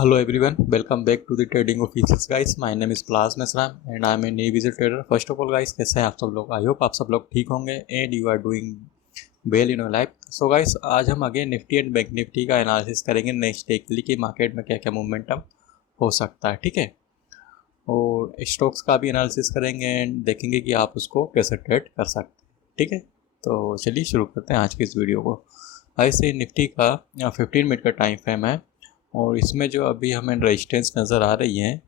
Hello everyone, welcome back to the Trading Officials guys. My name is Plas Mesram and I am a new visit trader. First of all guys, कैसे हैं आप सब लोग? I hope आप सब लोग ठीक होंगे and you are doing well in your life. So guys, आज हम आगे निफ्टी एंड बैंक निफ्टी का एनालिसिस करेंगे नेक्स्ट डे के लिए कि मार्केट में क्या क्या मोमेंटम हो सकता है. ठीक है, और स्टॉक्स का भी एनालिसिस करेंगे एंड देखेंगे कि आप उसको कैसे ट्रेड कर सकते हैं. ठीक है, तो चलिए शुरू करते हैं आज की इस वीडियो को. ऐसे निफ्टी का 15 मिनट का टाइम फ्रेम है और इसमें जो अभी हमें रेजिस्टेंस नज़र आ रही है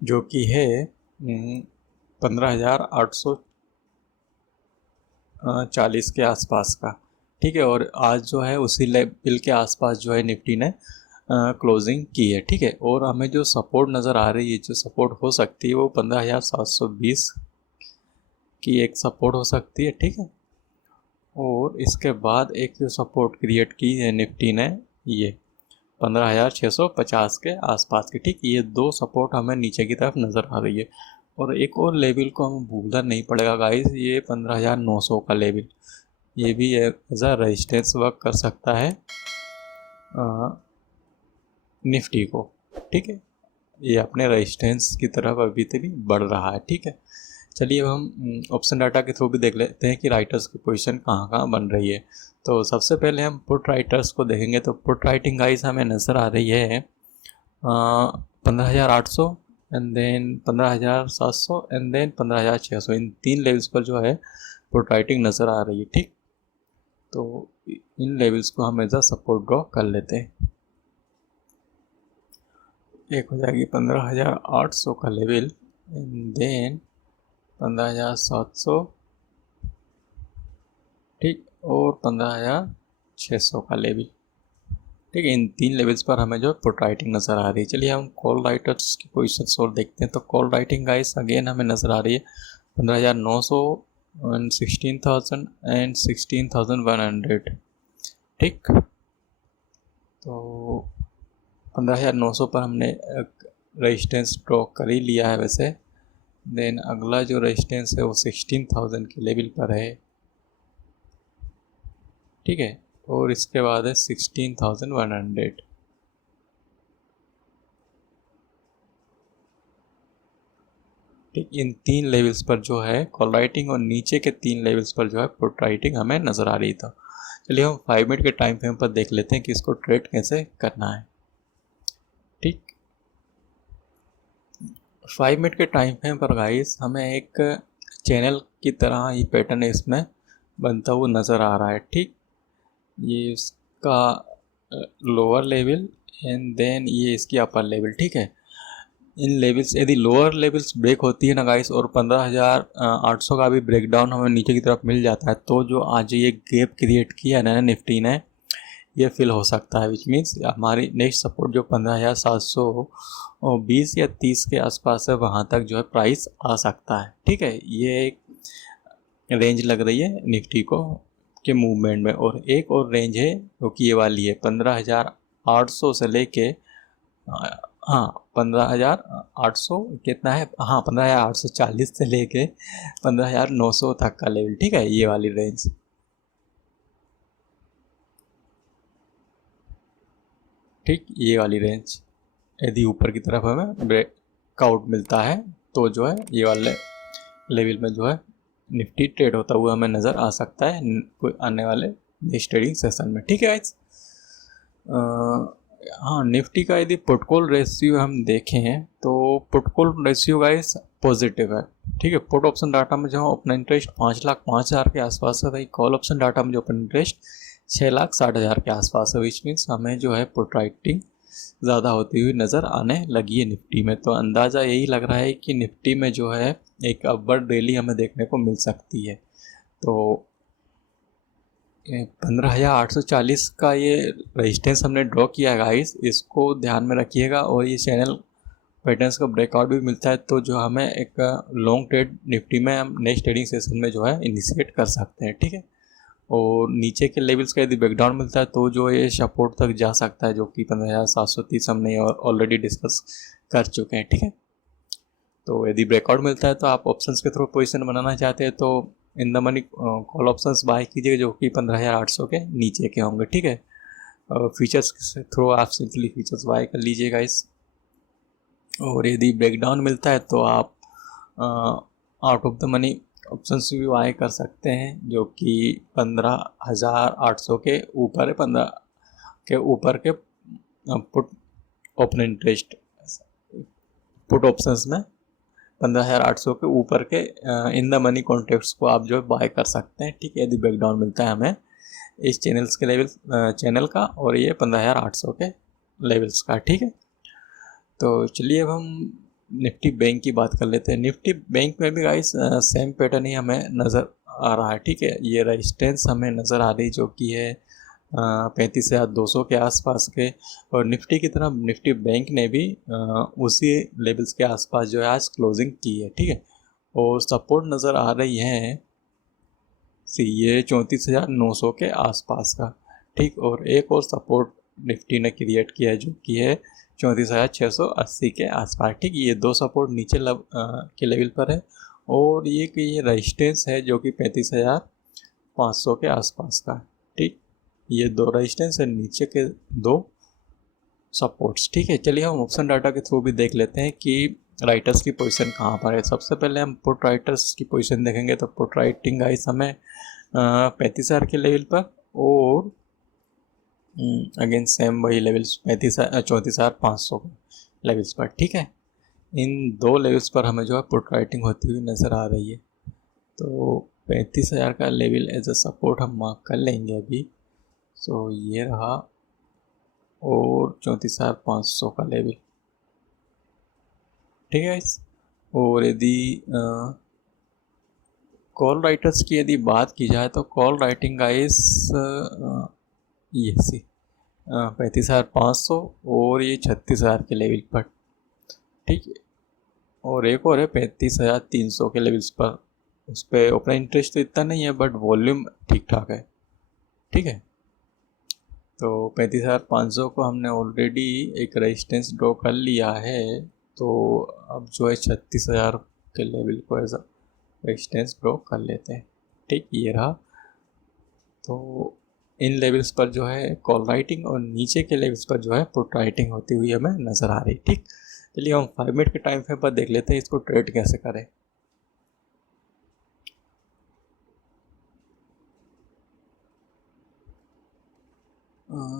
जो कि है 15,840 के आसपास का. ठीक है, और आज जो है उसी लेवल के आसपास जो है निफ्टी ने क्लोजिंग की है. ठीक है, और हमें जो सपोर्ट नज़र आ रही है, जो सपोर्ट हो सकती है वो 15,720 की एक सपोर्ट हो सकती है. ठीक है, और इसके बाद एक जो सपोर्ट क्रिएट की है निफ्टी ने ये 15,650 के आसपास की. ठीक, ये दो सपोर्ट हमें नीचे की तरफ नज़र आ रही है. और एक और लेवल को हमें भूलना नहीं पड़ेगा गाइस, ये 15,900 का लेवल, ये भी एज अ रेजिस्टेंस वर्क कर सकता है निफ्टी को. ठीक है, ये अपने रेजिस्टेंस की तरफ अभी तक बढ़ रहा है. ठीक है, चलिए अब हम ऑप्शन डाटा के थ्रू भी देख लेते हैं कि राइटर्स की पोजीशन कहाँ कहाँ बन रही है. तो सबसे पहले हम पुट राइटर्स को देखेंगे. तो पुट राइटिंग गाइस हमें नज़र आ रही है 15,800 एंड देन 15,700 एंड देन 15,600. इन तीन लेवल्स पर जो है पुट राइटिंग नज़र आ रही है. ठीक, तो इन लेवल्स को हम एज अ सपोर्ट ड्रॉ कर लेते हैं. एक हो जाएगी 15,800 का लेवल एंड देन 15,700. ठीक, और 15,600 का लेवल. ठीक है, इन तीन लेवल्स पर हमें जो पुट राइटिंग नज़र आ रही है. चलिए हम कॉल राइटर्स की पोजीशंस और देखते हैं. तो कॉल राइटिंग गाइस अगेन हमें नज़र आ रही है 15,900 एंड 16,000 एंड 16,100. ठीक, तो 15,900 पर हमने रेजिस्टेंस ड्रॉ कर ही लिया है वैसे. देन अगला जो रेजिस्टेंस है वो 16,000 के लेवल पर है. ठीक है, और इसके बाद है 16,100. ठीक, इन तीन लेवल्स पर जो है कॉल राइटिंग और नीचे के तीन लेवल्स पर जो है पुट राइटिंग हमें नज़र आ रही था. चलिए हम 5 मिनट के टाइम फ्रेम पर देख लेते हैं कि इसको ट्रेड कैसे करना है. ठीक, 5 मिनट के टाइम फ्रेम पर गाइस हमें एक चैनल की तरह ही पैटर्न इसमें बनता हुआ नज़र आ रहा है. ठीक, ये इसका लोअर लेवल एंड देन ये इसकी अपर लेवल. ठीक है, इन लेवल्स यदि लोअर लेवल्स ब्रेक होती है ना गाइस और 15,800 का भी ब्रेकडाउन हमें नीचे की तरफ मिल जाता है तो जो आज ये गैप क्रिएट किया ना निफ्टी ने ये फिल हो सकता है. विच मीन्स हमारी नेक्स्ट सपोर्ट जो 15,720 या 30 के आसपास है वहाँ तक जो है प्राइस आ सकता है. ठीक है, ये एक रेंज लग रही है निफ्टी को के मूवमेंट में. और एक और रेंज है जो कि ये वाली है 15,800 से लेके 15,800 कितना है, 15,840 से लेके 15,900 तक का लेवल. ठीक है, ये वाली रेंज. ठीक, ये वाली रेंज यदि ऊपर की तरफ हमें ब्रेकआउट मिलता है तो जो है ये वाले लेवल में जो है निफ्टी ट्रेड होता हुआ हमें नज़र आ सकता है कोई आने वाले नेक्स्ट ट्रेडिंग सेशन में. ठीक है गाइस, हाँ निफ्टी का यदि पुटकॉल रेशियो हम देखें तो पुटकॉल रेशियो गाइस पॉजिटिव है. ठीक है, पुट ऑप्शन डाटा में जो ओपन इंटरेस्ट 5,05,000 के आसपास है, वही कॉल ऑप्शन डाटा में जो ओपन इंटरेस्ट 6,60,000 के आसपास है. विच मीन्स हमें जो है पुट राइटिंग ज़्यादा होती हुई नज़र आने लगी है निफ्टी में. तो अंदाज़ा यही लग रहा है कि निफ्टी में जो है एक अपवर्ड रैली हमें देखने को मिल सकती है. तो 15,840 का ये रेजिस्टेंस हमने ड्रॉ किया है गाइस, इसको ध्यान में रखिएगा. और ये चैनल पैटर्न्स का ब्रेकआउट भी मिलता है तो जो हमें एक लॉन्ग ट्रेड निफ्टी में हम नेक्स्ट ट्रेडिंग सेशन में जो है इनिशिएट कर सकते हैं. ठीक है, और नीचे के लेवल्स का यदि ब्रेकडाउन मिलता है तो जो ये सपोर्ट तक जा सकता है जो कि 15,730 हमने ऑलरेडी डिस्कस कर चुके हैं. ठीक है, तो यदि ब्रेकआउट मिलता है तो आप ऑप्शंस के थ्रू पोजीशन बनाना चाहते हैं तो in the money call options buy कीजिएगा जो कि 15,800 के नीचे के होंगे. ठीक है, फीचर्स के थ्रू आप सिंपली फीचर्स बाय कर लीजिए गाइस। और यदि ब्रेकडाउन मिलता है तो आप out of the money option से भी बाय कर सकते हैं, जो कि 15,800 के ऊपर है, 15 के ऊपर के put open interest put options में 15,800 के ऊपर के इन द मनी कॉन्ट्रैक्ट्स को आप जो है बाय कर सकते हैं। ठीक है, यदि ब्रेकडाउन मिलता है हमें इस चैनल्स के चैनल का, और ये 15,800 के लेवल्स का। ठीक है, तो चलिए अब हम निफ्टी बैंक की बात कर लेते हैं। निफ्टी बैंक में भी गाइस सेम पैटर्न ही हमें नज़र आ रहा है। ठीक है, ये रेजिस्टेंस हमें नज़र आ रही जो कि है 35,200 के आसपास के, और निफ्टी की तरह निफ्टी बैंक ने भी उसी लेवल्स के आसपास जो है आज क्लोजिंग की है। ठीक है, और सपोर्ट नज़र आ रही है ये 34,900 के आसपास का। ठीक, और एक और सपोर्ट निफ्टी ने क्रिएट किया है जो कि है 34,680 के आसपास। ठीक, ये दो सपोर्ट नीचे के लेवल पर है, और ये कि ये रेजिस्टेंस है जो कि 35,500 के आसपास का। ठीक, ये दो रेजिस्टेंस है, नीचे के दो सपोर्ट्स। ठीक है, चलिए हम ऑप्शन डाटा के थ्रू भी देख लेते हैं कि राइटर्स की पोजीशन कहाँ पर है। सबसे पहले हम पुट राइटर्स की पोजीशन देखेंगे, तो पुट राइटिंग गाइस हमें 35,000 के लेवल पर, और अगेन सेम वही लेवल्स 34,500 लेवल्स पर। ठीक है, इन दो लेवल्स पर हमें जो है पुट राइटिंग होती हुई नज़र आ रही है। तो 35,000 का लेवल एज अ सपोर्ट हम मार्क कर लेंगे अभी। सो ये रहा, और 34,500 का लेवल। ठीक है, और यदि कॉल राइटर्स की यदि बात की जाए तो कॉल राइटिंग गाइस ये सी 35,500 और ये 36,000 के लेवल पर। ठीक है, और एक और है 35,300 के लेवल्स पर। उस पर ओपन इंटरेस्ट तो इतना नहीं है, बट वॉल्यूम ठीक ठाक है। ठीक है, तो 35,500 को हमने ऑलरेडी एक रेजिस्टेंस ड्रॉ कर लिया है, तो अब जो है 36,000 के लेवल को एज रेजिस्टेंस ड्रॉ कर लेते हैं। ठीक, ये रहा। तो इन लेवल्स पर जो है कॉल राइटिंग, और नीचे के लेवल्स पर जो है पुट राइटिंग होती हुई हमें नज़र आ रही। ठीक, चलिए हम 5 मिनट के टाइम फ्रेम पर देख लेते हैं इसको ट्रेड कैसे करें।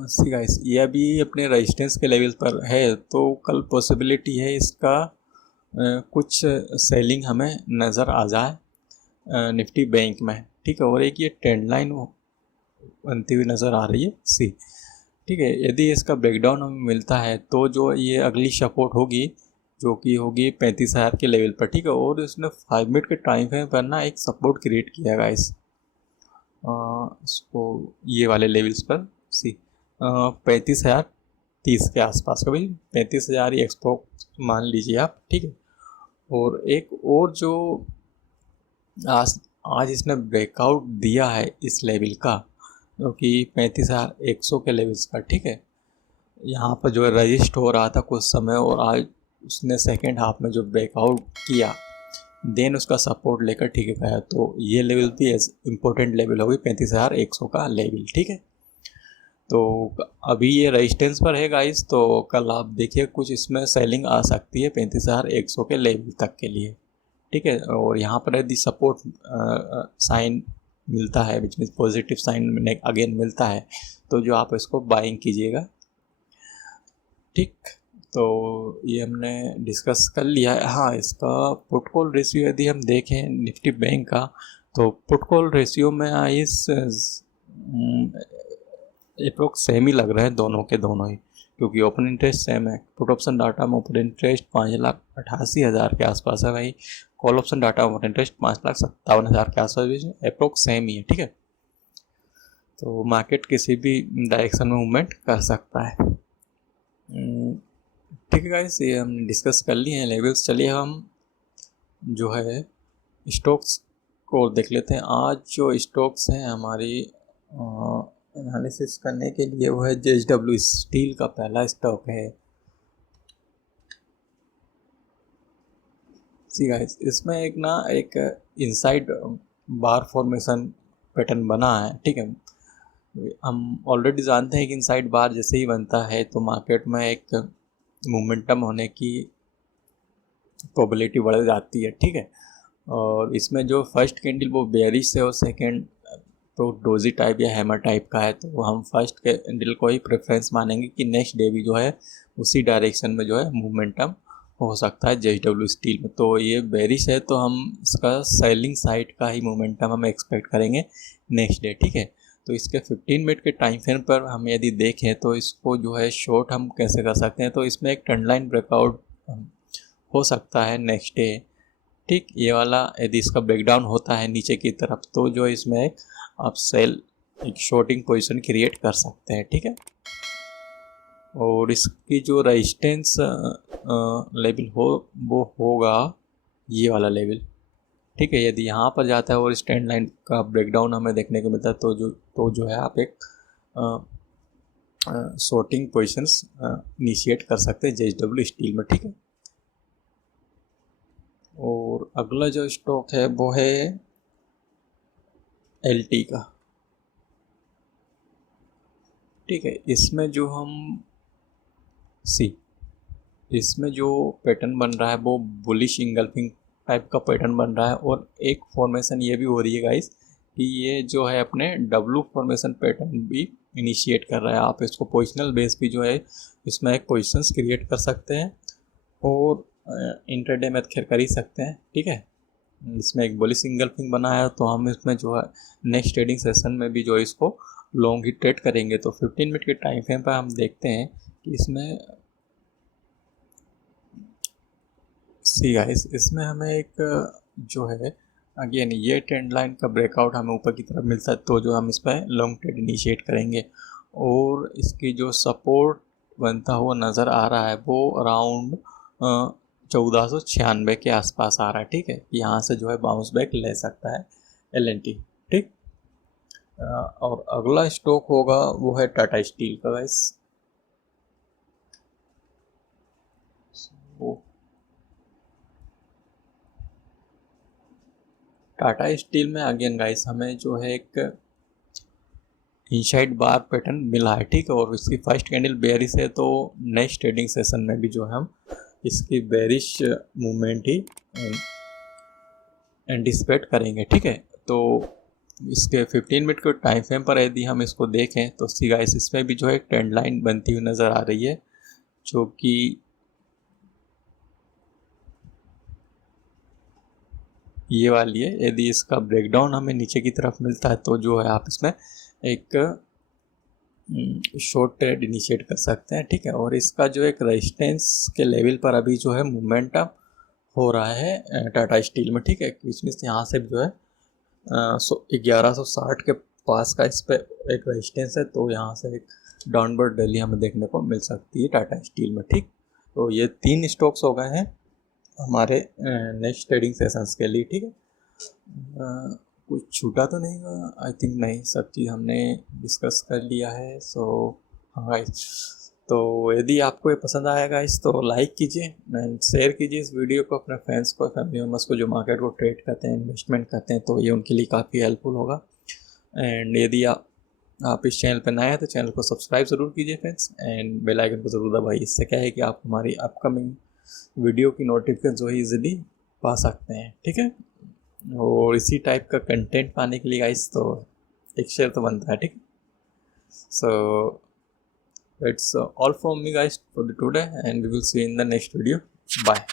सी गाइस, ये अभी अपने रेजिस्टेंस के लेवल पर है, तो कल पॉसिबिलिटी है इसका कुछ सेलिंग हमें नज़र आ जाए निफ्टी बैंक में। ठीक है, और एक ये ट्रेंड लाइन बनती हुई नज़र आ रही है सी। ठीक है, यदि इसका ब्रेकडाउन हमें मिलता है तो जो ये अगली सपोर्ट होगी जो कि होगी 35,000 के लेवल पर। ठीक है, और इसने 5 मिनट के टाइम फ्रेम पर ना एक सपोर्ट क्रिएट किया गाइस, इसको ये वाले लेवल्स पर सी 35,030 के आसपास का, भाई 35,000 ही एक्सपोर्ट मान लीजिए आप। ठीक है, और एक और जो आज इसने ब्रेकआउट दिया है इस लेवल का, जो कि 35,100 के लेवल्स का। ठीक है, यहाँ पर जो है रजिस्ट हो रहा था कुछ समय, और आज उसने सेकेंड हाफ में जो ब्रेकआउट किया, देन उसका सपोर्ट लेकर ठीक है गया। तो ये लेवल भी इम्पोर्टेंट लेवल होगी 35,100 का लेवल। ठीक है, तो अभी ये रेजिस्टेंस पर है गाइस, तो कल आप देखिए कुछ इसमें सेलिंग आ सकती है 35,100 के लेवल तक के लिए। ठीक है, और यहाँ पर यदि सपोर्ट साइन मिलता है, which means positive sign again मिलता है, तो जो आप इसको बाइंग कीजिएगा। ठीक, तो ये हमने डिस्कस कर लिया है। हाँ, इसका पुट कॉल रेशियो यदि हम देखें निफ्टी बैंक का, तो पुट कॉल रेशियो में इस अप्रोक्स सेम ही लग रहे हैं दोनों के दोनों ही, क्योंकि ओपन इंटरेस्ट सेम है। पुट ऑप्शन डाटा में ओपन इंटरेस्ट 5,88,000 के आसपास है भाई, call option data open interest 5,57,000 के आसपास, अप्रोक्स सेम ही है। ठीक है, तो मार्केट किसी भी डायरेक्शन में मूवमेंट कर सकता है। ठीक है गाइस, ये हमने डिस्कस कर लिए हैं लेवल्स। चलिए हम जो है स्टॉक्स को देख लेते हैं। आज जो स्टॉक्स हैं हमारी एनालिसिस करने के लिए, वो है JSW स्टील का पहला स्टॉक है। सी गाइस, इसमें एक इनसाइड बार फॉर्मेशन पैटर्न बना है। ठीक है, हम ऑलरेडी जानते हैं कि इनसाइड बार जैसे ही बनता है तो मार्केट में एक मोमेंटम होने की प्रोबेबिलिटी बढ़ जाती है, ठीक है। और इसमें जो फर्स्ट कैंडल वो बेयरिश है और सेकंड तो डोजी टाइप या हैमर टाइप का है, तो हम फर्स्ट कैंडल को ही प्रेफरेंस मानेंगे कि नेक्स्ट डे भी जो है उसी डायरेक्शन में जो है मोमेंटम हो सकता है JSW स्टील में। तो ये बेयरिश है तो हम इसका सेलिंग साइड का ही मोमेंटम हम एक्सपेक्ट करेंगे नेक्स्ट डे, ठीक है। तो इसके 15 मिनट के टाइम फ्रेम पर हम यदि देखें तो इसको जो है शॉर्ट हम कैसे कर सकते हैं, तो इसमें एक ट्रेंड लाइन ब्रेकआउट हो सकता है नेक्स्ट डे, ठीक। ये वाला यदि इसका ब्रेकडाउन होता है नीचे की तरफ तो जो इसमें एक आप सेल एक शॉर्टिंग पोजीशन क्रिएट कर सकते हैं, ठीक है। और इसकी जो रेजिस्टेंस लेवल हो वो होगा ये वाला लेवल, ठीक है। यदि यहाँ पर जाता है और इस ट्रेंड लाइन का ब्रेकडाउन हमें देखने को मिलता है तो जो है आप एक शॉर्टिंग पोजीशंस इनिशिएट कर सकते हैं JSW स्टील में, ठीक है। और अगला जो स्टॉक है वो है LT का, ठीक है। इसमें जो हम इसमें जो पैटर्न बन रहा है वो बुलिश इंगल्फिंग टाइप का पैटर्न बन रहा है। और एक फॉर्मेशन ये भी हो रही है गाइस कि ये जो है अपने W फॉर्मेशन पैटर्न भी इनिशिएट कर रहा है। आप इसको पोजिशनल बेस भी जो है इसमें एक पोजिशंस क्रिएट कर सकते हैं और इंटरडे में खेर कर ही सकते हैं, ठीक है। इसमें एक बुलिश इंगल्फिंग बना है तो हम इसमें जो है नेक्स्ट ट्रेडिंग सेशन में भी जो है इसको लॉन्ग ही ट्रेड करेंगे। तो 15 मिनट के टाइम फ्रेम पर हम देखते हैं कि इसमें गाइस इसमें हमें एक जो है अगेन ये ट्रेंड लाइन का ब्रेकआउट हमें ऊपर की तरफ मिलता है तो जो हम इस पर लॉन्ग ट्रेड इनिशिएट करेंगे। और इसकी जो सपोर्ट बनता हुआ नज़र आ रहा है वो अराउंड 1496 के आसपास आ रहा है, ठीक है। यहाँ से जो है बाउंस बैक ले सकता है LNT, ठीक। और अगला स्टॉक होगा वो है टाटा स्टील का गाइस। टाटा स्टील में अगेन गाइस हमें जो है एक इनसाइड बार पैटर्न मिला है, ठीक है। और इसकी फर्स्ट कैंडल बेयरिश है तो नेक्स्ट ट्रेडिंग सेशन में भी जो है हम इसकी बेयरिश मूवमेंट ही एंटिसिपेट करेंगे, ठीक है। तो इसके 15 मिनट के टाइम फ्रेम पर यदि हम इसको देखें तो सी गाइस इसमें भी जो है एक ट्रेंड लाइन बनती हुई नज़र आ रही है जो कि ये वाली है। यदि इसका ब्रेकडाउन हमें नीचे की तरफ मिलता है तो जो है आप इसमें एक शॉर्ट ट्रेड इनिशिएट कर सकते हैं, ठीक है। और इसका जो एक रेजिस्टेंस के लेवल पर अभी जो है मोमेंटम हो रहा है टाटा स्टील में, ठीक है। विच मीन्स यहाँ से जो है 1160 के पास का इस पर एक रेजिस्टेंस है तो यहाँ से एक डाउनवर्ड रैली हमें देखने को मिल सकती है टाटा स्टील में, ठीक। तो ये 3 स्टॉक्स हो गए हैं हमारे नेक्स्ट ट्रेडिंग सेशंस के लिए, ठीक है। कुछ छूटा तो नहीं, आई थिंक नहीं, सब चीज़ हमने डिस्कस कर लिया है। सो हाँ गाइस, तो यदि आपको ये पसंद आया गाइस तो लाइक कीजिए एंड शेयर कीजिए इस वीडियो को अपने फ्रेंड्स को, फैमिली मेम्बर्स को जो मार्केट को ट्रेड करते हैं, इन्वेस्टमेंट करते हैं, तो ये उनके लिए काफ़ी हेल्पफुल होगा। एंड यदि आप इस चैनल पर नए हैं तो चैनल को सब्सक्राइब ज़रूर कीजिए फ्रेंड्स एंड बेल आइकन को ज़रूर दबाइए। इससे क्या है कि आप हमारी अपकमिंग वीडियो की नोटिफिकेशन जो है ईजिली पा सकते हैं, ठीक है। और इसी टाइप का कंटेंट पाने के लिए गाइस तो एक शेयर तो बनता है, ठीक है। So that's all from me guys for the today and we will see in the next video. Bye.